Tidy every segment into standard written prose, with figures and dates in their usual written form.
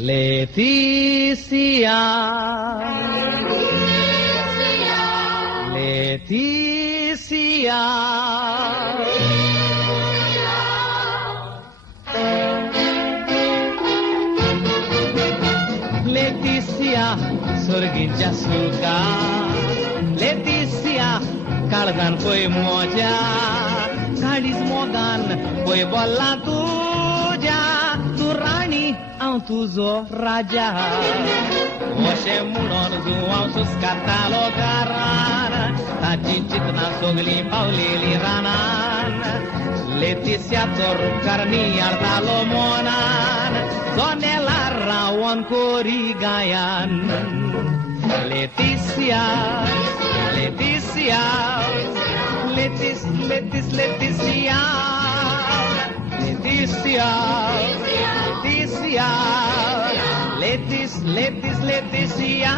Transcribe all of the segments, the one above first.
Leticia, Leticia, Leticia, sorginच्या सुका Leticia, काळजान पळय मोज्या काळीज मोगान पळय बोल्ला तुज्या तू राणी हांव तुजो राजा अशें म्हणून जुवांव सुस्कातालो घरान ताची चिंतना सगळीं पावलेली रानान Leticiaचो रूपकार नियाळतालो मोनान जोनेलार रावोन कोरी गायान Leticia, Leticia, Letis, Letis, Leticia, Leticia, Leticia, Letis, Letis, Leticia.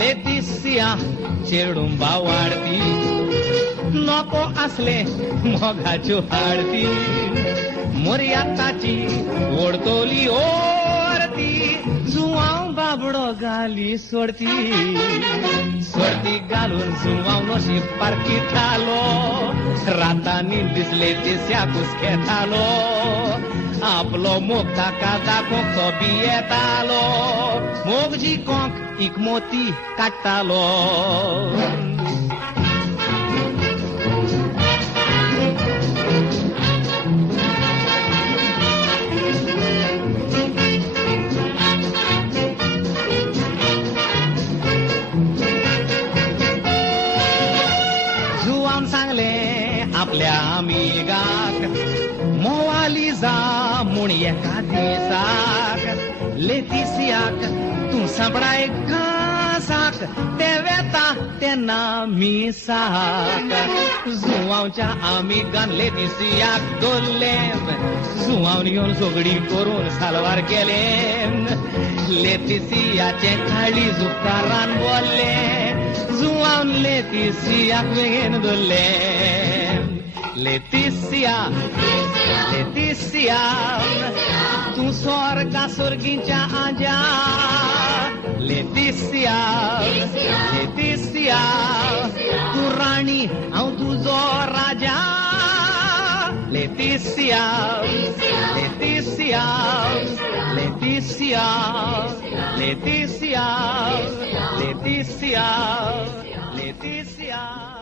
Leticia, चेडुंबा वाढती नको असले मोगाच्यो हाडती मोरयाताची ओडतोली ओरती जुवांव बाबडो घाली सोडती सोडती घालून जुवांव नशीब पारखीतालो रातांनी दिसले तिस्या कुस्केतालो आपलो मोग ताका दाखोवंक तो बियेतालो मोग जिकोंक एक मोती काडटालो जुवान सांगले आपल्या आमिगाक मोवाली जा म्हूण एका दिसाक Leticiaक तूं सांपडाय घासाक ते वेता तेन्ना मिसाक जुवांवच्या आमिगान Leticiaक दोल्ले जुवांवन येवन झगडी करून सालवार केले Leticiaचे काळीज उपकारान बोल्ले जुवांवन Leticiaक वेगेन दोल्ले Leticia, Leticia, तू स्वर्गा सोर्गींच्या आजा Leticia, Leticia, तू राणी हांव तुजो राजा Leticia, Leticia, Leticia, Leticia, Leticia, Leticia.